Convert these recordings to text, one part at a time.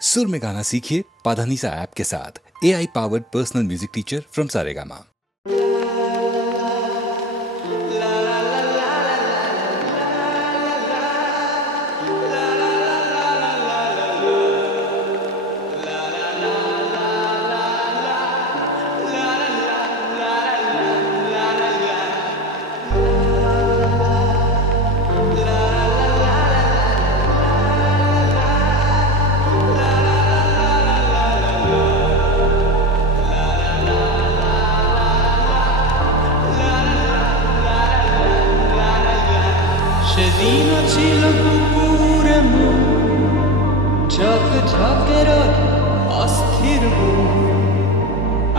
सुर में गाना सीखिए पाधानीसा ऐप के साथ। AI powered personal music teacher from Saregama. সেদিন ছিল দুপুরে ঝক ঝকের অস্থির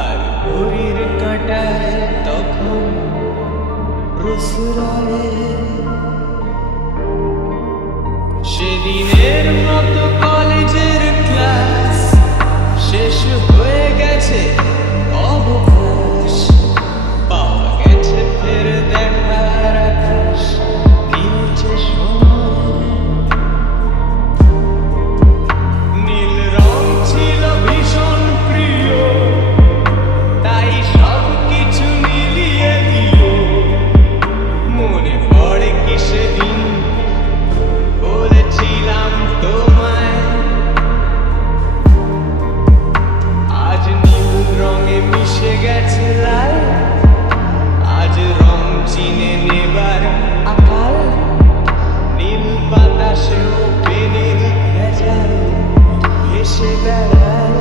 আর ঘড়ির কাঁটায় তখন রসুরায় সেদিনের মতো কলেজের ক্লাস শেষ হয়ে গেছে অবকাশ পাওয়া গেছে ফের দেখার আকাশ নীল রং ছিল ভীষণ প্রিয় তাই সব কিছু মিলিয়ে দিল মনে পড়ে কি সেদিন বলেছিলাম তোমায় আজ নীল রঙে মিশে গেছে লাল আজ রং চিনে নেবার আকাল নীল বাতাসেও পেনের ভেজাল ভেসে বেড়ায়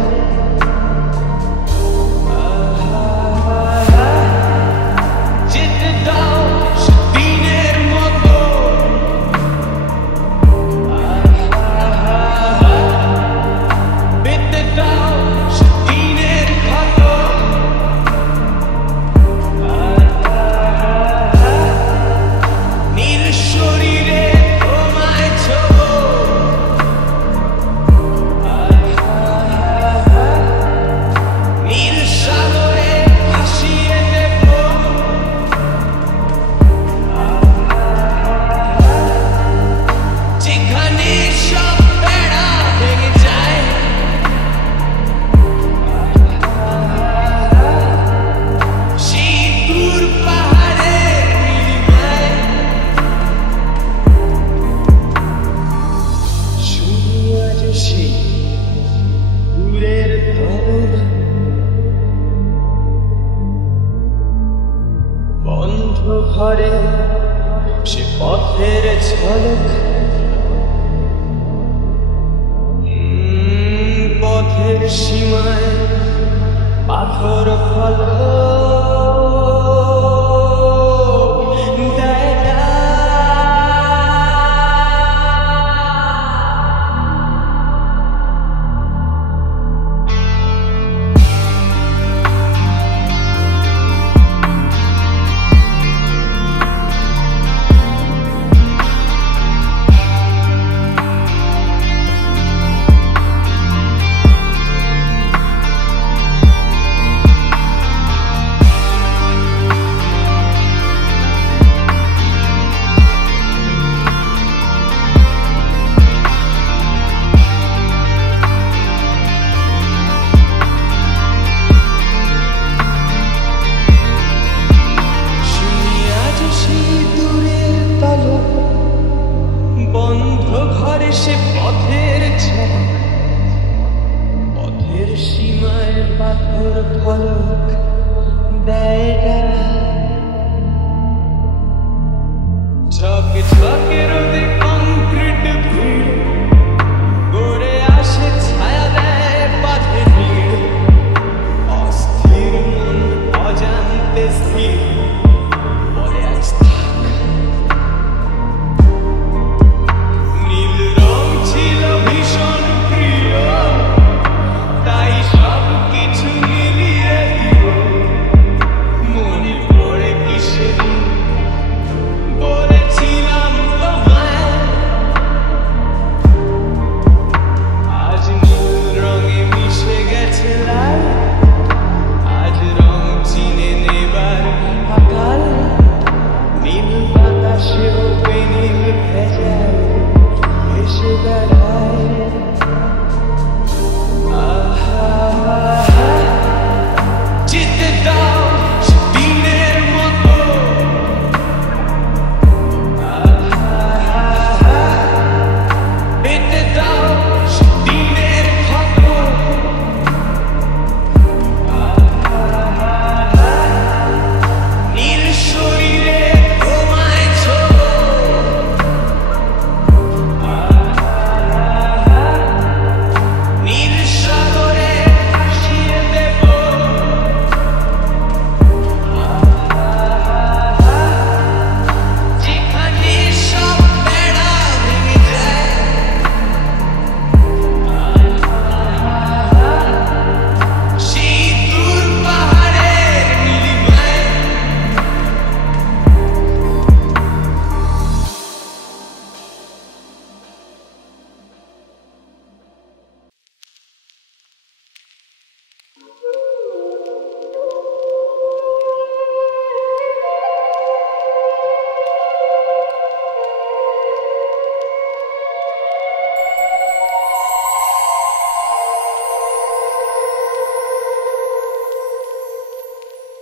যেতে দাও সেদিনের মতো পেতে দাও সেদিনের ক্ষত নীল শরীরে তোমায় ছোঁবো নীল সাগরে ভাসিয়ে দেব যেখানে সব বেড়া ভেঙে যায় সেই দূর পাহাড়ের নীলিমায় শুধু আজ সেই দূরের ধরনা বন্ধ ঘরে সে পথের ঝলক পথের সীমায় পাথর ফলক দেয় না।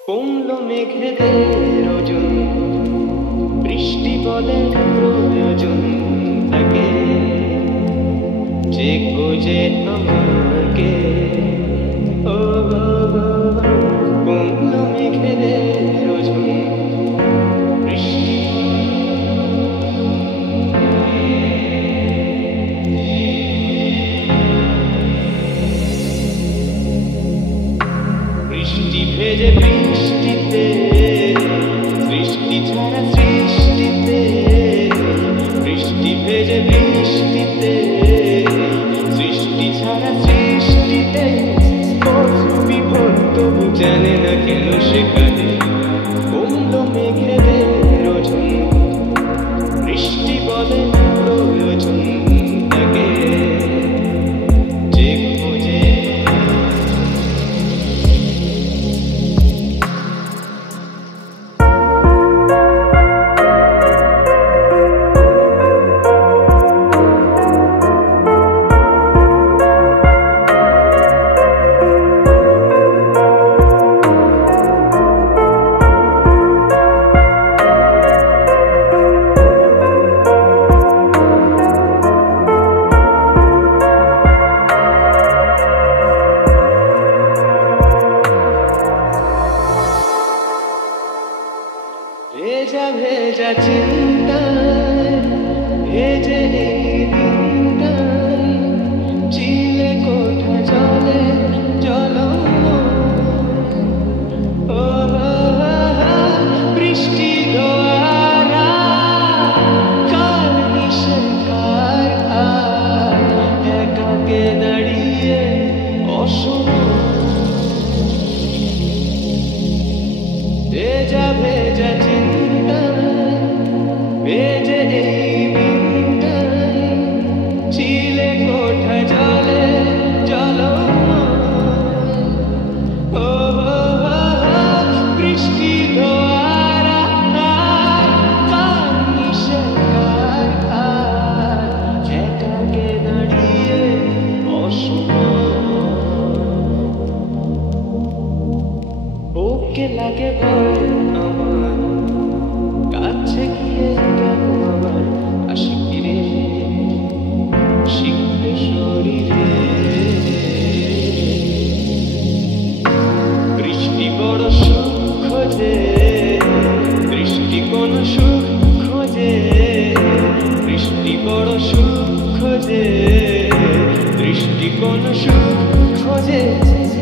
কমলো মেঘেদের ওজন, বৃষ্টি বলে প্রয়োজন তাকে, যে খোঁজে আমাকে। ও কমলো মেঘেদের ওজন, বৃষ্টি বৃষ্টি ভেজে বৃষ্টিতে, বৃষ্টি ছাড়া সৃষ্টিতে, বৃষ্টি ভেজে বৃষ্টিতে, সৃষ্টি ছাড়া সৃষ্টিতে, বিপদ তবু জানে না কেন সে কাঁদে। কমলো মেঘেদের ওজন, বৃষ্টি বলে প্রয়োজন তাকে, যে খোঁজে ভেজা ভেজা চিন্তায়, ভেজে এই দিনটায়, চিলে কোঠা জলে জলময়। ও বৃষ্টি ধোয়ারা, কার নিশে কার হার, একাকে দাঁড়িয়ে অসময়। ভেজা ভেজা চিন্তায়, ভেজে এই দিনটায়, চিলে কোঠা জলে জলময়। ও বৃষ্টি ধোয়ারা, কার নিশে কার হার, একাকে দাঁড়িয়ে অসময়। ওকে লাগে ভয় আমার, কাছে গিয়ে কেন আবার আশিকি রে, শিখতে শরীরে। বৃষ্টি বড় সুখ খোঁজে, বৃষ্টি কোন সুখ খোঁজে, বৃষ্টি বড় সুখ খোঁজে, বৃষ্টি কোন সুখ খোঁজে।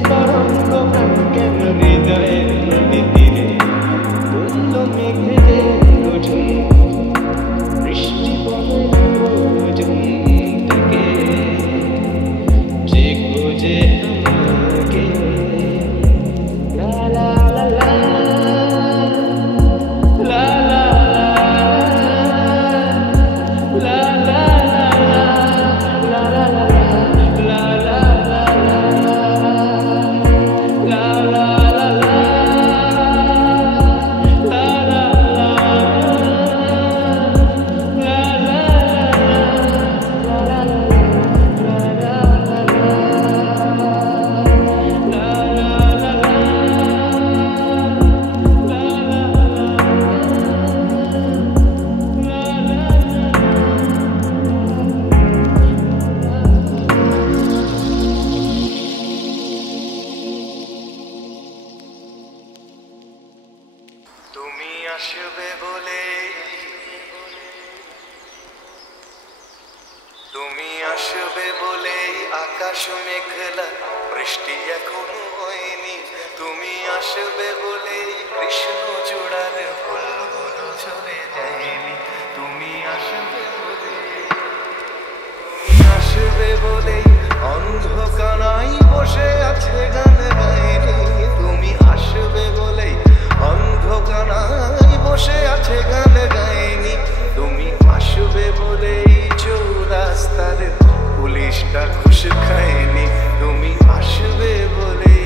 তরঙ্গ প্রাণ কেন হৃদয়ের নদী তীরে, কমলো মেঘেদের ওজন, বৃষ্টি বলে প্রয়োজন তাকে, যে খোঁজে আমাকে। লা লা লা লা, লা লা লা, লা লা লা লা, লা লা লা লা, লা লা লা লা। তুমি আসবে বলে, তুমি আসবে বলে আকাশ মেঘলা, বৃষ্টি এখনো হয়নি। তুমি আসবে বলে কৃষ্ণ চূড়ার ফুলগুলো ঝরে যায়নি। তুমি আসবে বলে, তুমি আসবে বলে অন্ধকারাই বসে আছে গান গায়নি। তুমি আসবে বলে অন্ধকারাই বসে আছে গান গায়নি। তুমি আসবে বলেই চৌরাস্তার পুলিশটা ঘুষ খায়নি। তুমি আসবে বলেই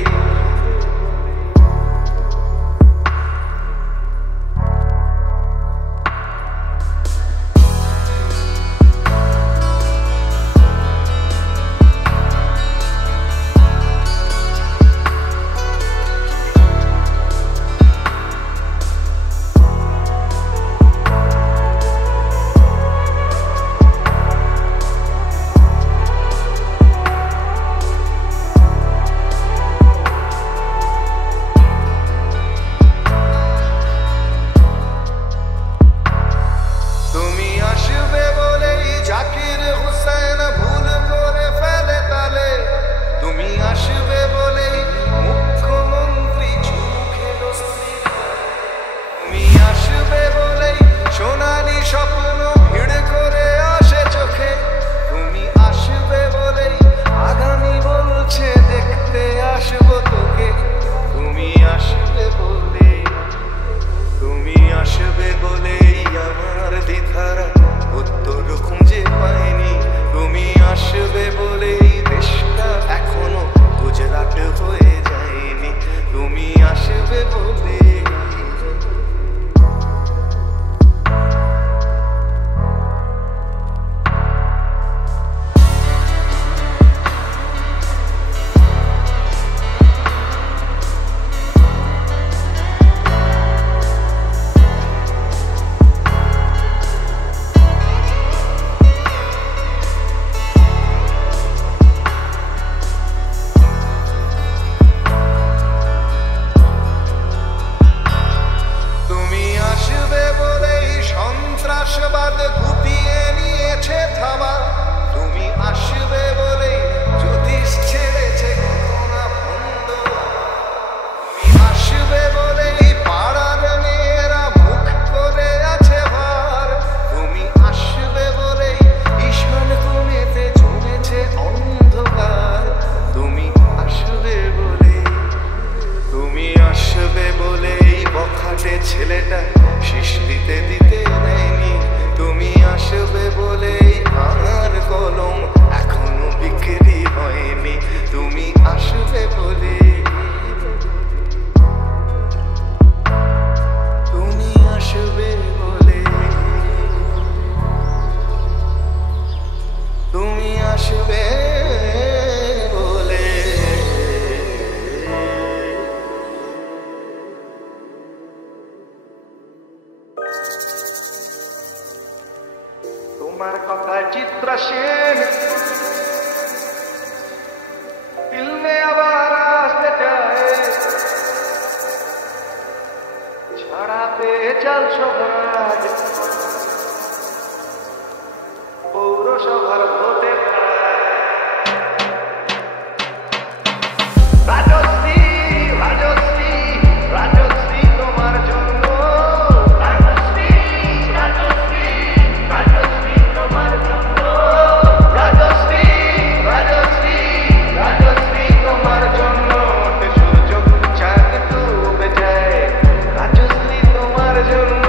সমাজ পৌরসভার ভোটে রাজশ্রী রাজশ্রী রাজশ্রী তোমার জন্য রাজশ্রী রাজশ্রী রাজশ্রী তোমার জন্য রাজশ্রী রাজশ্রী রাজশ্রী তোমার জন্য সূর্য চাঁদ ডুবে যায় রাজশ্রী তোমার জন্য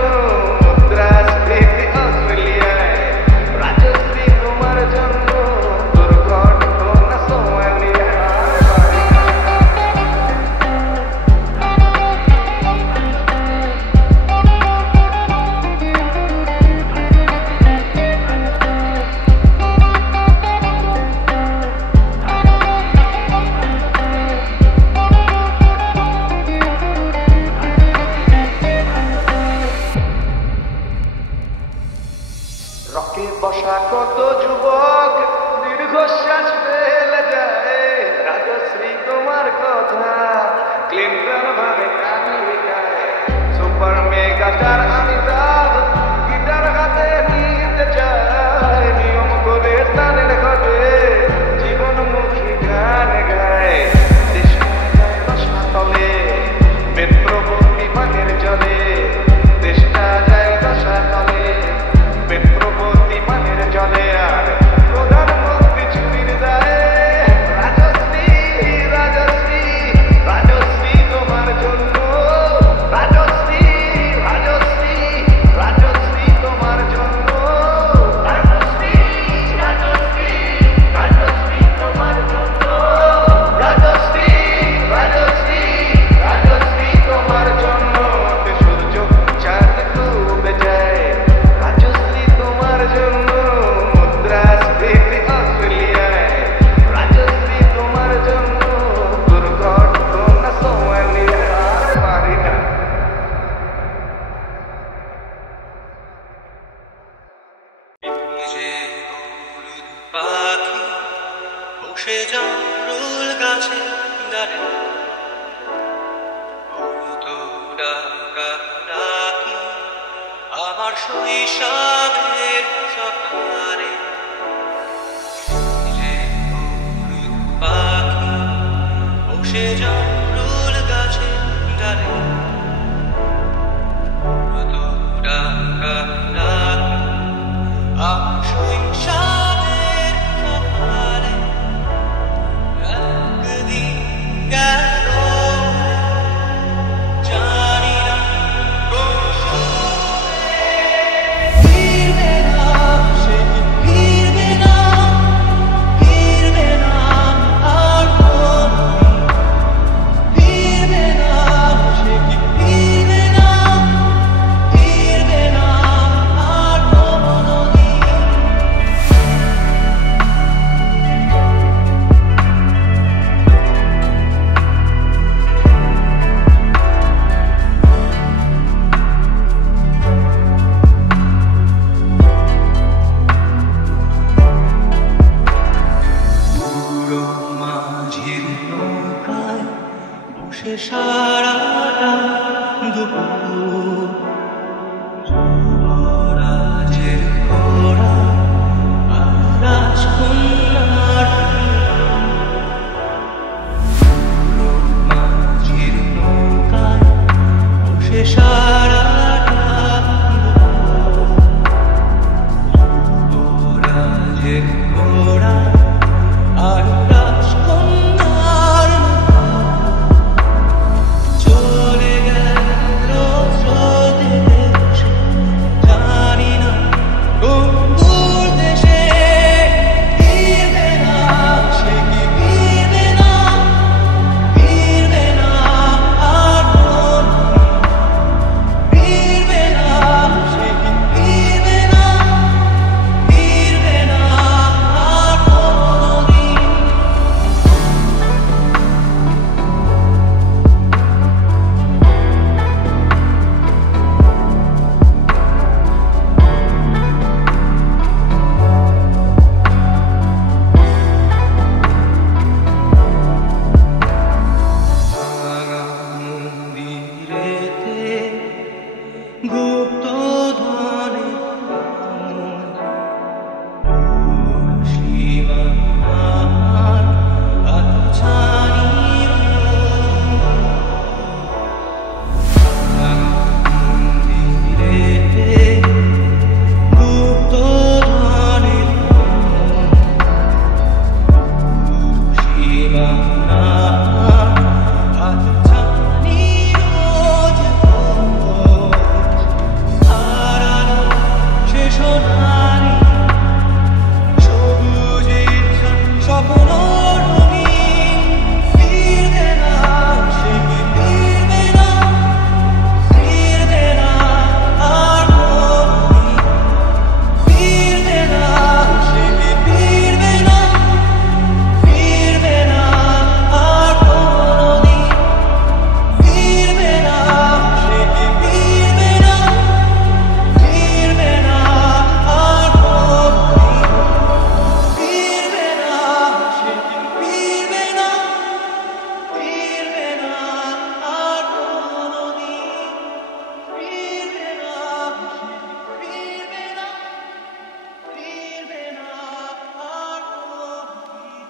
মুদ্রাস্ফীতি অস্ট্রেলিয়ায় রাজশ্রী তোমার জন্য দুর্ঘটনা সোমালিয়ায় রকে বসা কত যুবক দীর্ঘশ্বাস ফেলে যায় রাজশ্রী তোমার কথা ক্লিন্টন ভাবে কানে গায় সুপার মেগাস্টার অমিতাভ গিটার হাতে নিতে চায় নিয়ম করে তানের ঘটে জীবনমুখী গান গায় দেশে যায় রসাতলে মেট্রো বিমানের জলে দেশটা যায় রসাতলে মেট্রোপতি মানের জলে আর প্রধানমন্ত্রী ছুটির দায়ে রাজশ্রী রাজশ্রী রাজশ্রী তোমার জন্য রাজশ্রী রাজশ্রী রাজশ্রী তোমার জন্য রাজশ্রী রাজশ্রী রাজশ্রী তোমার জন্য রাজশ্রী রাজশ্রী রাজশ্রী তোমার জন্য সূর্য চাঁদ ডুবে যায় রাজশ্রী তোমার জন্য মুদ্রাস্ফীতি অস্ট্রেলিয়ায় রাজশ্রী তোমার জন্য দুর্ঘটনা সোমালিয়ায় আর পারি না যে হলুদ পাখি বসে জামরুল গাছে ডালে তো ডাকা ডাকি আমার শৈশবের সকালে যে হলুদ পাখি বসে জামরুল গাছে ডালে তো ডাকা ডাকি আমার শৈশবের সকালে একদিন গেল জানি না কোন সময়ে ফিরবে না সে ফিরবে না আর কোনদিন ফিরবে না সে ফিরবে না আর কোনদিন পুরো মাঝির নৌকায় বসে সারাটা দুপুর যুবরাজের ঘোড়া আর রাজকন্যার পুরো মাঝির নৌকায় বসে সারাটা দুপুর যুবরাজের ঘোড়া আর রাজকন্যার চলে গেল স্রোতে না আজ জানি রোজ হারানো সে সোনালি সবুজে স্বপ্ন রঙিন ফিরবে না সে কি ফিরবে না ফিরবে না আর কোনদিন ফিরবে না সে কি ফিরবে না ফিরবে না আর কোনদিন ফিরবে না সে কি ফিরবে না ফিরবে না আর কোনদিন ফিরবে না সে কি ফিরবে না ফিরবে না আর কোনদিন ফিরবে না সে কি ফিরবে না ফিরবে না আর কোনদিন